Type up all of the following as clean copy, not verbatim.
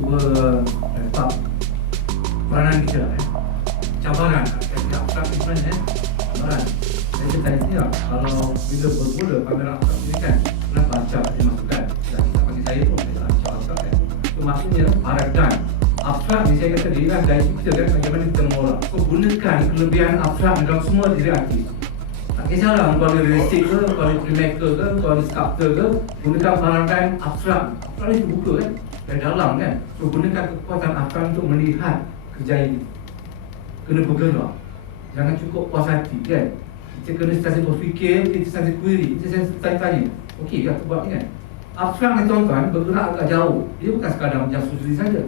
cuba letak peranan kita cabaran abstrak ni sebenarnya cabaran. Saya cakap ni lah, kalau bila bermula kamera abstrak ni kan, kenapa acak dimasukkan? Dan kita bagi saya pun saya acak abstrak kan, itu maksudnya paradigm abstrak ni saya kata dirilah dari kita kan, bagaimana kita mengolah. So gunakan kelebihan abstrak dalam semua diri artis. Tak kisahlah kalau dia realistik ke, kalau dia filmmaker ke, kalau dia sculptor ke, gunakan paradigm abstrak. Abstrak ni terbuka kan, dari dalam kan. So gunakan kekuatan abstrak untuk melihat kerja ini. Kena bergerak, jangan cukup puas hati kan. Kita kena sentiasa berfikir, kita sentiasa query, kita sentiasa tanya-tanya. Okey ke aku buat ni kan? Abstrak ni tuan-tuan bergerak agak jauh. Dia bukan sekadar menjasuh diri saja.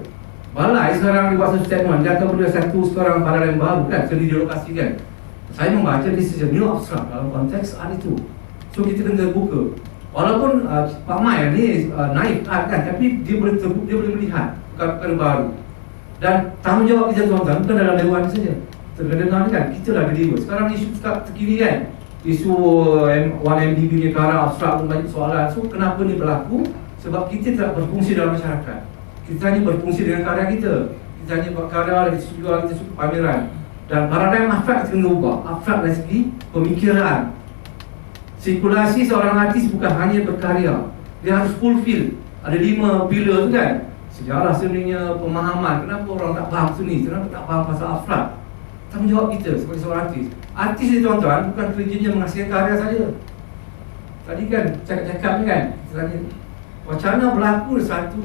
Balai sekarang dia buat satu statement, dia akan berdua satu sekarang paradigm baru kan, seni di lokasi kan. Saya membaca this is a new abstract dalam konteks art itu. So kita kena buka. Walaupun Pak Mai ni naik art kan, tapi dia boleh terbuka, dia boleh melihat perkara baru. Dan tanggungjawab kita tuan-tuan bukan dalam dewan saja. Terdengar kan, kita lah dewa. Sekarang isu terkini kan, isu 1MDB punya karya abstrak pun banyak soalan. So kenapa ni berlaku? Sebab kita tak berfungsi dalam masyarakat. Kita hanya berfungsi dengan karya kita. Kita hanya buat karya, kita jual, kita suka pameran. Dan paradigm abstrak kita kena ubah. Abstrak dari segi pemikiran. Sirkulasi seorang artis bukan hanya berkarya, dia harus fulfill. Ada 5 pilar tu kan. Sejarah seninya, pemahaman. Kenapa orang tak faham seni? Kenapa tak faham pasal abstrak? Tanggungjawab kita sebagai seorang artis. Artis ni tuan-tuan bukan kerjanya menghasilkan karya saja. Tadi kan cakap-cakap ni kan, kita tanya wacana berlaku satu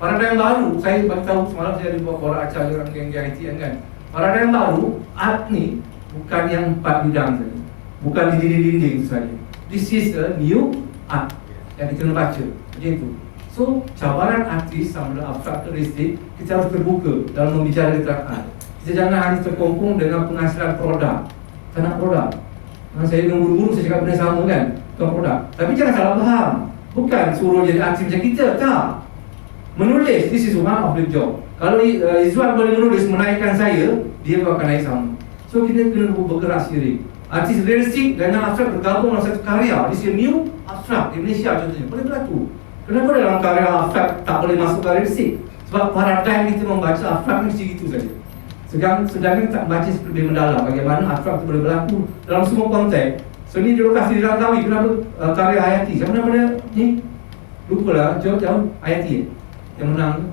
paradigm baru. Saya bagi tahu semalam saya ada buat borak acara orang geng-geng IT kan. Paradigm baru, art ni bukan yang 4 bidang saja. Bukan di dinding-dinding saja. This is a new art yang kita kena baca. Macam itu. So, cabaran artis sama ada abstrak karakteristik, kita harus terbuka dalam membicarakan tentang art. Kita jangan hanya terkongkong dengan penghasilan produk. Tak nak produk. Saya dengan buru-buru saya cakap benda sama kan, bukan produk. Tapi jangan salah faham. Bukan suruh jadi artis macam kita, tak. Menulis, this is one of the job. Kalau Izwan boleh menulis menaikkan saya, dia pun akan naik sama. So kita kena bergerak sendiri. Artis realistik dengan abstrak bergabung dalam satu karya. This is new abstrak di Malaysia contohnya. Boleh berlaku. Kenapa dalam karya abstrak tak boleh masuk karya realistik? Sebab paradigm kita membaca abstrak ni mesti gitu saja. Sedangkan tak baca lebih mendalam bagaimana abstrak itu boleh berlaku dalam semua konteks. Seni di lokasi dirangkawi. Kenapa karya Hayati? Siapa nama dia ni? Lupalah, jauh-jauh Hayati yang menang.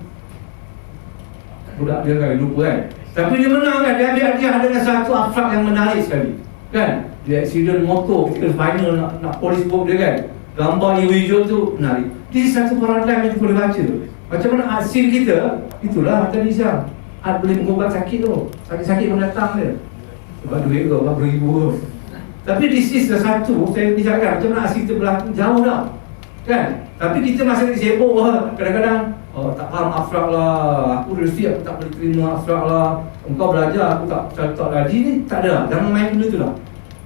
Budak dia kan, lupa kan. Tapi dia menang kan, dia ambil hadiah dengan satu abstrak yang menarik sekali kan. Dia accident motor ketika final nak polis book dia kan. Gambar hijau tu menarik. Ini satu paradigm yang kita boleh baca. Macam mana art scene kita, itulah tadi Syam. Art boleh mengubat sakit tu. Sakit-sakit pun datang dia. Sebab duit tu, berapa ribu. Tapi this is the satu, saya bicarakan macam mana art scene kita berlaku jauh dah. Kan? Tapi kita masih sibuk kadang-kadang tak faham abstrak lah, aku realistik aku tak boleh terima abstrak lah. Engkau belajar, aku tak lagi ni, tak ada. Jangan main benda tu lah.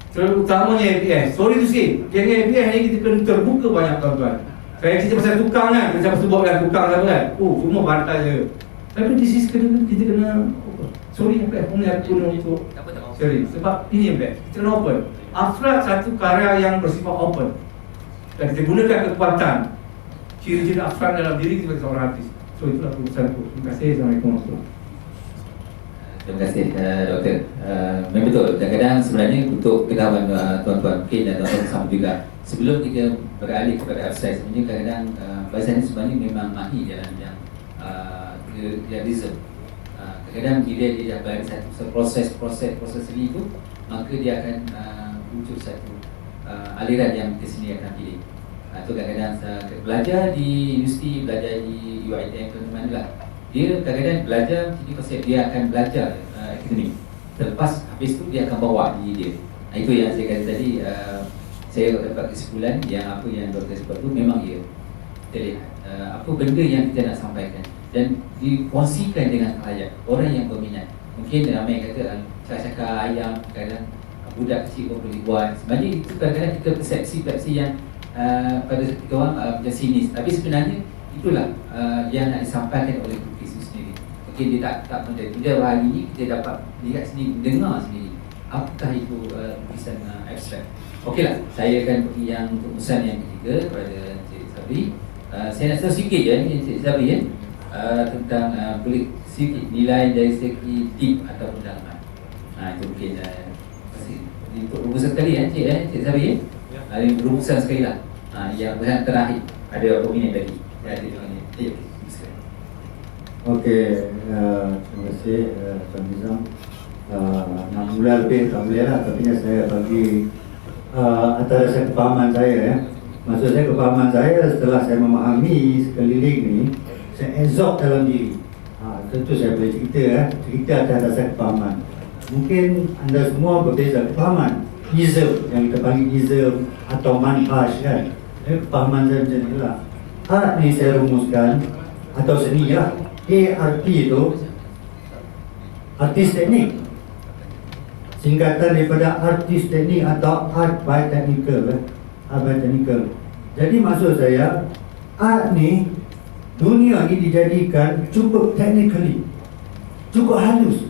Terutamanya APS. Sorry to say, yang APS ni kita kena terbuka banyak tuan-tuan. Saya cerita pasal tukang kan, kita pasal buat kan tukang apa kan. Semua bantai je. Tapi di sisi kita kena sorry APS, aku kena untuk sorry, sebab ini APS, kita kena open. Abstrak satu karya yang bersifat open. Dan kita gunakan kekuatan ciri-ciri abstrak dalam diri kita sebagai seorang artis. So itulah perusahaanku. Terima kasih. Assalamualaikum warahmatullahi wabarakatuh. Terima kasih Doktor. Memang betul, kadang-kadang sebenarnya untuk ketahuan tuan-tuan mungkin dan tuan-tuan sama juga, sebelum kita beralih kepada abstrak, sebenarnya kadang-kadang bahasa ini sebenarnya memang mahir dalam bidang realism. Kadang-kadang bila dia dah berada satu proses seni itu, maka dia akan muncul satu aliran yang kita sendiri akan pilih. Itu kadang-kadang belajar di universiti, belajar di UiTM ke mana lah, dia kadang-kadang belajar jadi konsep dia akan belajar akademik. Selepas habis tu dia akan bawa diri dia. Itu yang saya kata tadi, saya dapat kesimpulan yang apa yang doktor sebut tu memang ya. Kita lihat apa benda yang kita nak sampaikan dan dikongsikan dengan khalayak, orang yang berminat. Mungkin ramai yang kata cakap-cakap ayam, kadang budak kecil pun boleh buat. Sebenarnya itu kadang-kadang kita persepsi yang pada kita orang macam sinis. Tapi sebenarnya itulah yang nak disampaikan oleh pelukis itu sendiri. Mungkin dia tak menjadi. Bila hari ini kita dapat lihat sendiri, dengar sendiri apakah itu lukisan abstrak. Okeylah, saya akan pergi yang untuk pesan yang ketiga kepada Encik Sabri. Saya nak tahu sikit je Encik Sabri ya. tentang kulit sikit nilai dari segi deep atau pendalaman. Itu mungkin untuk rumusan sekali Cik Sabi ini rumusan sekali lah. Yang terakhir ada opinion tadi. Okey, terima kasih Tuan Nizam. Nak mula lebih tak boleh lah, tapi saya bagi antara saya kefahaman saya maksud saya kefahaman saya setelah saya memahami sekeliling ni, saya absorb dalam diri. Tentu saya boleh cerita atas dasar kefahaman. Mungkin anda semua berbeza kefahaman. Ism, yang kita panggil ism atau manhaj kan. Kefahaman saya macam ni lah. Art ni saya rumuskan atau seni lah. ART itu artis teknik, singkatan daripada artis teknik atau art by technical. Art by technical. Jadi maksud saya, art ni, dunia ni dijadikan cukup technically, cukup halus.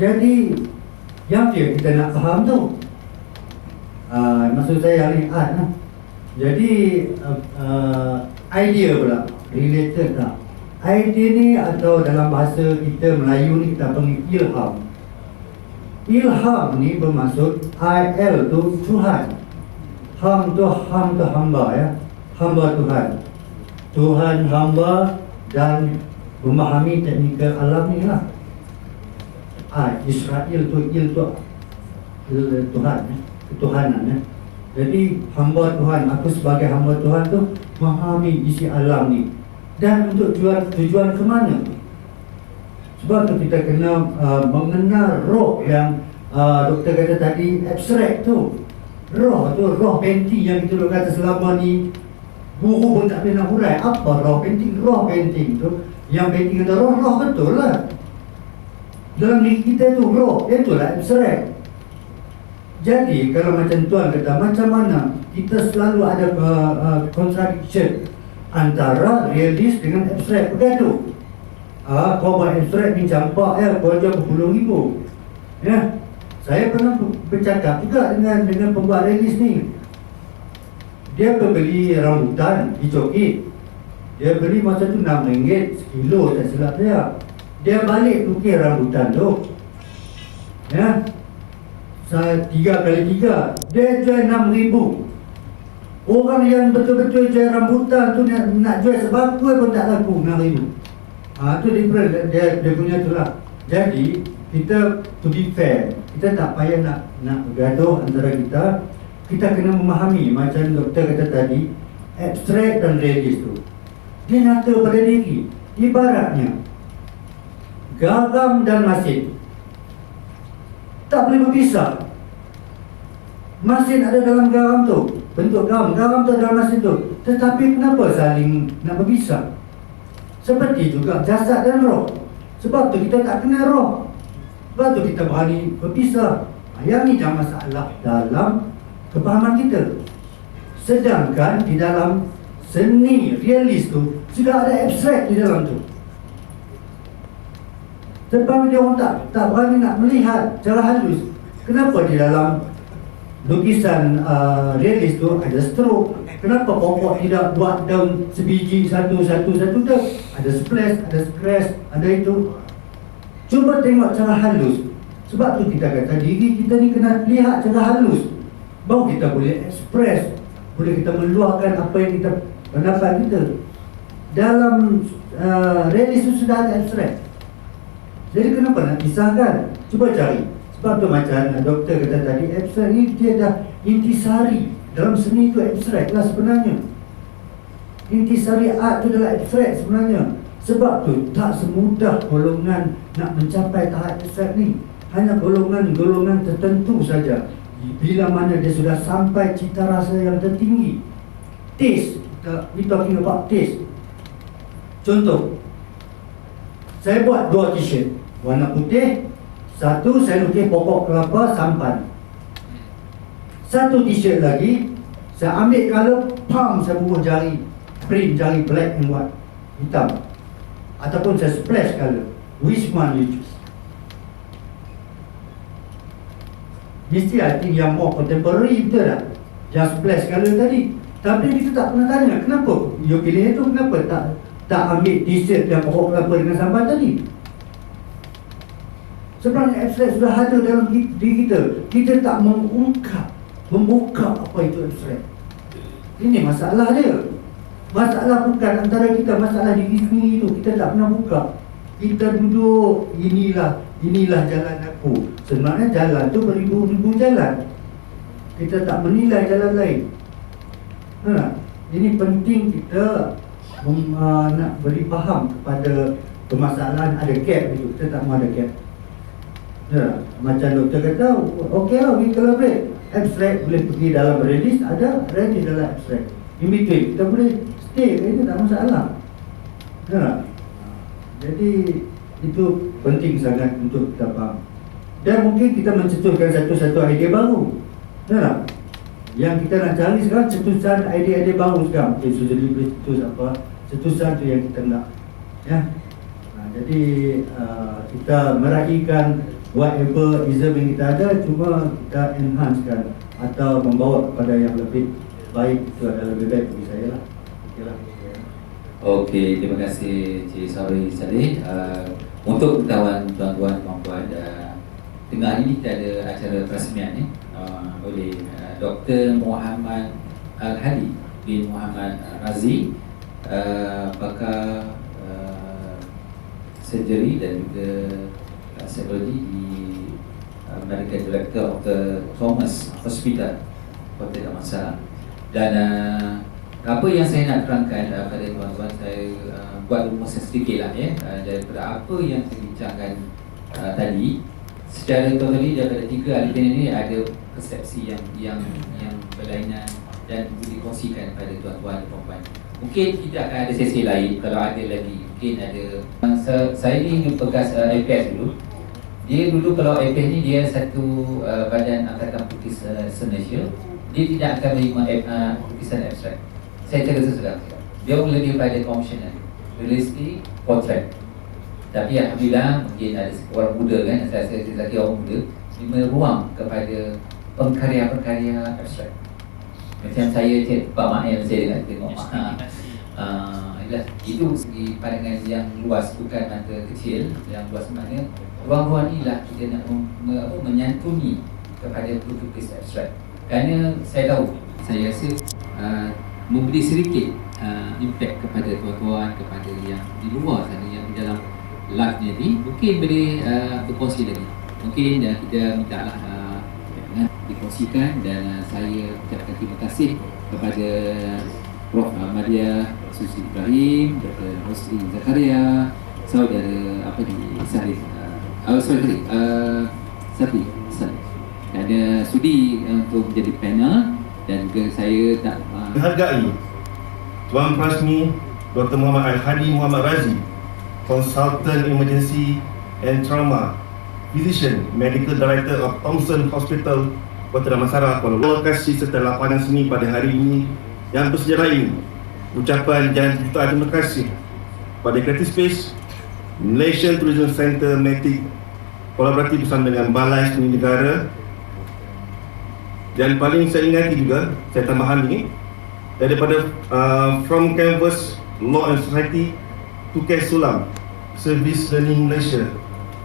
Jadi yang kita nak faham tu, maksud saya ni art lah. Jadi idea pula related tak. Idea ni atau dalam bahasa kita Melayu ni kita panggil ilham. Ilham ni bermaksud IL tu Tuhan. Ham tu hamba ya. Hamba Tuhan. Tuhan, hamba dan memahami teknikal alam ni lah. Israel tu il tu Tuhan, ketuhanan ya. Jadi hamba Tuhan, aku sebagai hamba Tuhan tu memahami isi alam ni. Dan untuk tujuan ke mana? Sebab tu kita kena mengenal roh yang doktor kata tadi abstrak tu. Roh tu, roh painting yang kita kata selama ni guru pun tak boleh nak hurai. Apa roh painting? Roh painting tu, yang painting kata roh betul lah. Dalam diri kita tu roh, itulah abstrak. Jadi kalau macam tuan kata, macam mana kita selalu ada contradiction antara realis dengan abstrak bergaduh. Kau buat abstrak ni campak kau jual berpuluh ribu. Ya, saya pernah bercakap juga dengan pembuat realis ni. Dia beli rambutan di Joki. Dia beli masa tu RM6 sekilo, tak silap saya. Dia balik lukis rambutan tu. Ya, 3x3 dia jual RM6,000. Orang yang betul-betul jual rambutan tu nak jual sebakul pun tak laku RM6,000. Tu different dia punya tu lah. Jadi kita to be fair, kita tak payah nak bergaduh antara kita. Kita kena memahami macam doktor kata tadi, abstrak dan realis tu dia nyata pada diri. Ibaratnya garam dan masin tak boleh berpisah. Masin ada dalam garam tu, bentuk garam tu dalam masin tu. Tetapi kenapa saling nak berpisah? Seperti juga jasad dan roh. Sebab tu kita tak kenal roh. Sebab tu kita berani berpisah. Yang ni dah masalah dalam kepahaman kita. Sedangkan di dalam seni realis tu sudah ada abstrak di dalam tu. Sebab dia orang tak berani nak melihat secara halus. Kenapa di dalam lukisan realis tu ada stroke? Kenapa pokok tidak buat daun sebiji satu-satu dah? Ada splash, ada scratch, ada itu. Cuba tengok secara halus. Sebab tu kita kata diri kita ni kena lihat secara halus. Baru kita boleh express, boleh kita meluahkan apa yang kita pendapat kita. Dalam realis tu sudah ada abstrak. Jadi kenapa nak pisahkan? Cuba cari. Sebab tu macam doktor kata tadi, abstrak ni dia dah intisari. Dalam seni tu abstrak lah sebenarnya. Intisari art tu adalah abstrak sebenarnya. Sebab tu tak semudah golongan nak mencapai tahap abstrak ni. Hanya golongan-golongan tertentu saja. Bila mana dia sudah sampai cita rasa yang tertinggi. Taste, we talking about taste. Contoh, saya buat 2 t-shirt warna putih. Satu saya lukis pokok kelapa sampan. Satu t-shirt lagi saya ambil color, saya bubuh jari, print jari black and white, hitam. Ataupun saya splash color. Which one you choose? Mesti I think yang more contemporary betul tak? Yang splash color tadi. Tapi kita tak pernah tanya kenapa you pilih itu, kenapa tak ambil t-shirt dan pokok kelapa dengan sambal tadi? Sebenarnya abstrak sudah ada dalam diri kita. Kita tak membuka apa itu abstrak. Ini masalah dia. Masalah bukan antara kita, masalah diri sendiri itu. Kita tak pernah buka. Kita duduk, inilah jalan aku. Sebenarnya jalan tu beribu-ribu jalan. Kita tak menilai jalan lain. Ini penting kita nak beri faham kepada permasalahan ada gap itu. Kita tak mahu ada gap. Macam doktor kata, okey lah, we collaborate. Abstract boleh pergi dalam release, ada release dalam abstract. In between, kita boleh stay, itu tak masalah. Jadi itu penting sangat untuk kita faham. Dan mungkin kita mencetuskan satu-satu idea baru. Yang kita nak cari sekarang cetusan idea-idea baru sekarang. Socially boleh cetus apa, cetusan tu yang kita nak. Jadi kita meraihkan whatever ism yang kita ada, cuma kita enhancekan atau membawa kepada yang lebih baik. Itu adalah lebih baik bagi saya lah. Okey, terima kasih Cik Sauri Saleh. Untuk ketahuan tuan-tuan dan puan-puan, tengah hari ini kita ada acara perasmian oleh Dr. Muhammad Al-Hadi bin Muhammad Razi, pakar surgery dan juga psikologi di Medical Director of the Thomas Hospital Kota Damansara. Dan apa yang saya nak terangkan pada tuan-tuan, saya buat rumus sedikit lah daripada apa yang terbincangkan tadi. Secara totally daripada 3 ahli panel ini ada persepsi yang berlainan dan dikongsikan pada tuan-tuan dan puan-puan. Mungkin kita akan ada sesi lain kalau ada lagi. Mungkin ada. Saya ni pegas APS dulu. Dia dulu kalau APS ni dia satu badan angkatan pelukis se-Malaysia. Dia tidak akan menerima lukisan abstrak. Saya cakap sesudah. Dia lebih pada komisioner, realistik, potret. Tapi alhamdulillah mungkin ada orang muda kan, saya kira orang muda, dia meruang kepada perkarya-perkarya abstrak. Macam saya Pak Mak yang saya nak tengok. Itu segi pandangan yang luas, bukan mata kecil, yang luas maknanya ruang-ruang inilah kita nak menyantuni kepada pelukis abstrak. Kerana saya tahu, saya rasa memberi sedikit impact kepada tuan-tuan, kepada yang di luar sana, yang di dalam live ni mungkin boleh berkongsi lagi. Mungkin kita minta lah dikongsikan, dan saya ucapkan terima kasih kepada Prof. Ahmadiyah Susi Ibrahim, Dr. Rosli Zakaria, saudara Sarif Safi ada sudi untuk menjadi panel, dan juga saya tak menghargai Tuan Prasmi Dr. Muhammad Al-Hadi Muhammad Razi, Consultant Emergency and Trauma Physician, Medical Director of Thomson Hospital Kota Damansara, Kuala Lumpur. Terima kasih serta lapanan seni pada hari ini yang bersejarah ini. Ucapan dan jutaan terima kasih pada Creative Space, Malaysian Tourism Centre, Matic, kolaboratif bersama dengan Balai Seni Negara. Dan paling saya ingati juga, saya tambahan ini, daripada From Canvas Law and Society to Sulam Service Learning Malaysia,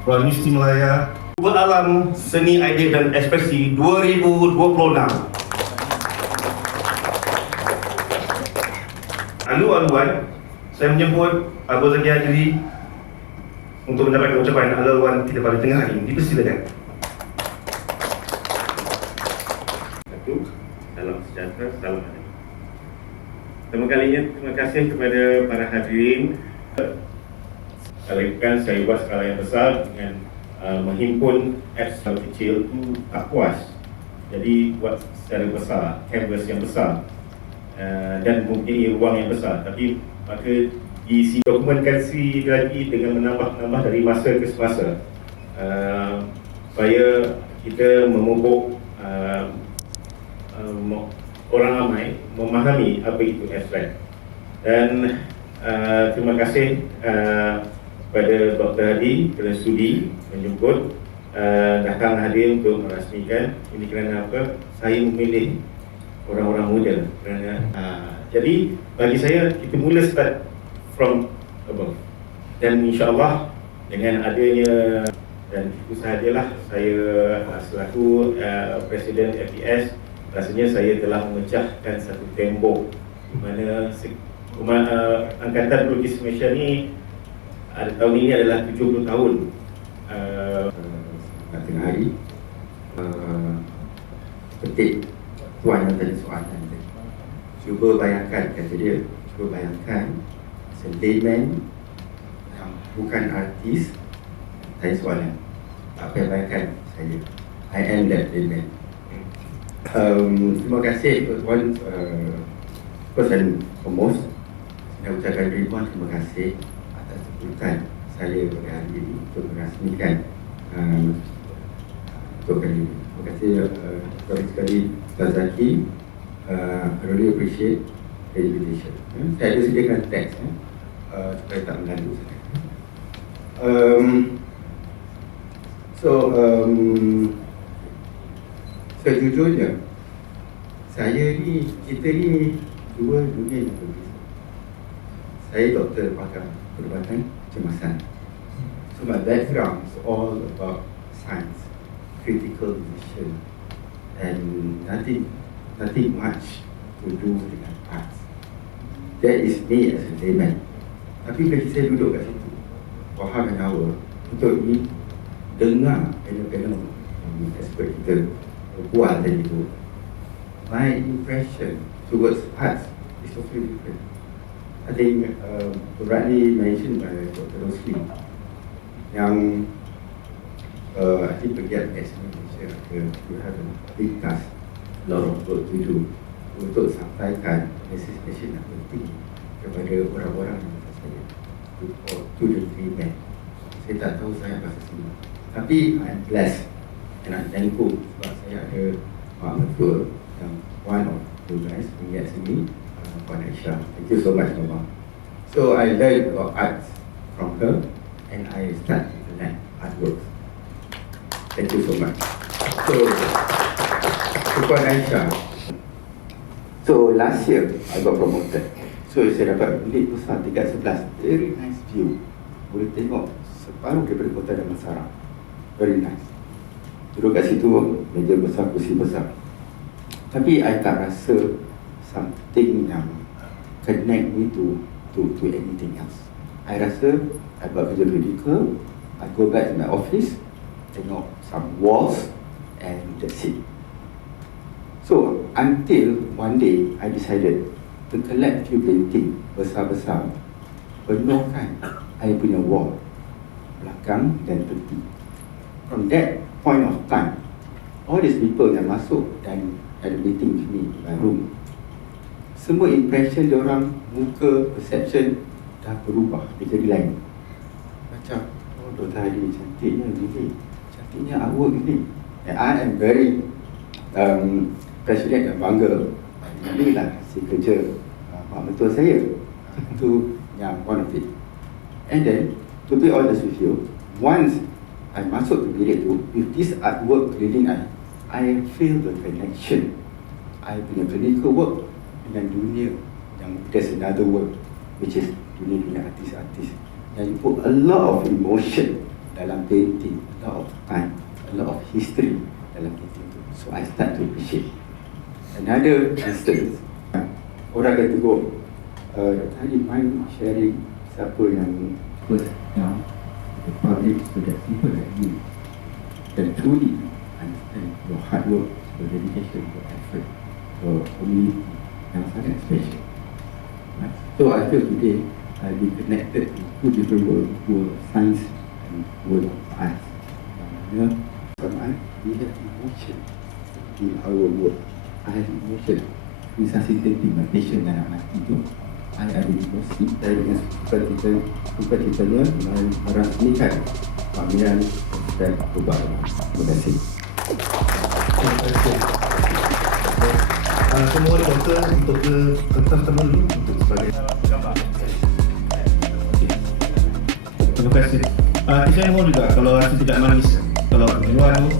Universiti Malaya, Alam Seni Idea dan Ekspresi 2026. Alu-aluan, saya menyebut Abu Zaki Hadiri untuk mendapatkan ucapan alu-aluan kita pada tengah hari ini. Dipersilakan. Salam sejahtera, salam hari. Pertama kalinya, terima kasih kepada para hadirin. Kan saya buat skala yang besar dengan menghimpun apps yang kecil itu tak puas. Jadi buat secara besar, canvas yang besar dan mempunyai ruang yang besar. Tapi maka diisi dokumentasi lagi dengan menambah dari masa ke semasa supaya kita memupuk orang ramai memahami apa itu abstrak. Dan terima kasih kepada Dr. Hadi kerana sudi menjemput datang hadir untuk merasmikan ini. Kerana apa? Saya memilih orang-orang muda kerana jadi bagi saya kita mula start from above. Dan insyaAllah dengan adanya, dan itu sahajalah saya selaku Presiden FPS, rasanya saya telah memecahkan satu tembok di mana Angkatan Pelukis Malaysia ni tahun ini adalah 70 tahun. Tengah hari petik tuan yang tadi soalan tadi. Cuba bayangkan, kata dia, cuba bayangkan layman yang bukan artis tanya soalan. Tak payah bayangkan saya, I am that layman. Terima kasih tuan. First and foremost, saya ucapkan ribuan terima kasih atas keputusan saya pada hari ini untuk merasmikan untuk kali ini. Terima kasih sekali Ustaz Zaki. I really appreciate the invitation. Saya ada sediakan teks supaya tak melandu sangat. Sejujurnya kita ni dua dunia yang berbeza. Saya doktor pakar perubatan kecemasan. So my background is all about science, critical decision, and nothing much to do dengan arts. That is me as a layman. Tapi bila saya duduk kat situ for half an hour untuk dengar panel-panel expert kita berbual tadi tu, my impression towards arts is totally different. I think rightly mentioned by Dr. Rosli yang I think pegiat Malaysia you have a big task, a lot of work to do untuk sampaikan message yang penting kepada orang-orang yang macam saya, to the three men. Saya tak tahu saya pasal semua, tapi I'm blessed and I'm thankful sebab saya ada mak mentua yang one of you guys mengingat sini, Puan Aisyah. Thank you so much, Mama. So I learned about arts from her and I start to connect artworks. Thank you so much. So, Puan Aisyah. So last year I got promoted. So saya dapat bilik besar tingkat 11. Very nice view. Boleh tengok separuh daripada kota Damansara. Very nice. Duduk kat situ, meja besar, kursi besar. Tapi I tak rasa something yang connect me to anything else. I rasa I buat kerja medical, I go back to my office, tengok some walls and that's it. So until one day I decided to collect few painting besar-besar, penuhkan I punya wall, belakang dan tepi. From that point of time, all these people yang masuk dan had a meeting with me in my room, semua impression diorang, muka, perception dah berubah, dia jadi lain. Macam, oh Dr. Hadi cantiknya gini, cantiknya artwork gini. And I am very passionate dan bangga. Inilah hasil kerja mak mentua saya. Itu yang one of it. And then, to be honest with you, once I masuk ke bilik tu, with this artwork leading I feel the connection. I punya clinical work dengan dunia yang there's another work which is dunia artis-artis yang you put a lot of emotion dalam painting, a lot of time, a lot of history dalam painting tu. So I start to appreciate. Another instance, orang kata tegur, tadi mind sharing siapa yang First, now, the public so that people like you can truly understand your hard work, your dedication, your effort, your community yang sangat special. Right? So I feel today I've been connected to two different world of science and world of arts. We have emotion in our work. I have emotion. Resuscitating my patient dan anak itu. I ada emosi dari dengan sukacitanya merasmikan pameran dan perubahan. Terima kasih. Terima kasih. Semua doktor untuk ke kertas pertama dulu untuk sebagai terima kasih. Saya mohon juga kalau rasa tidak manis, kalau di luar tu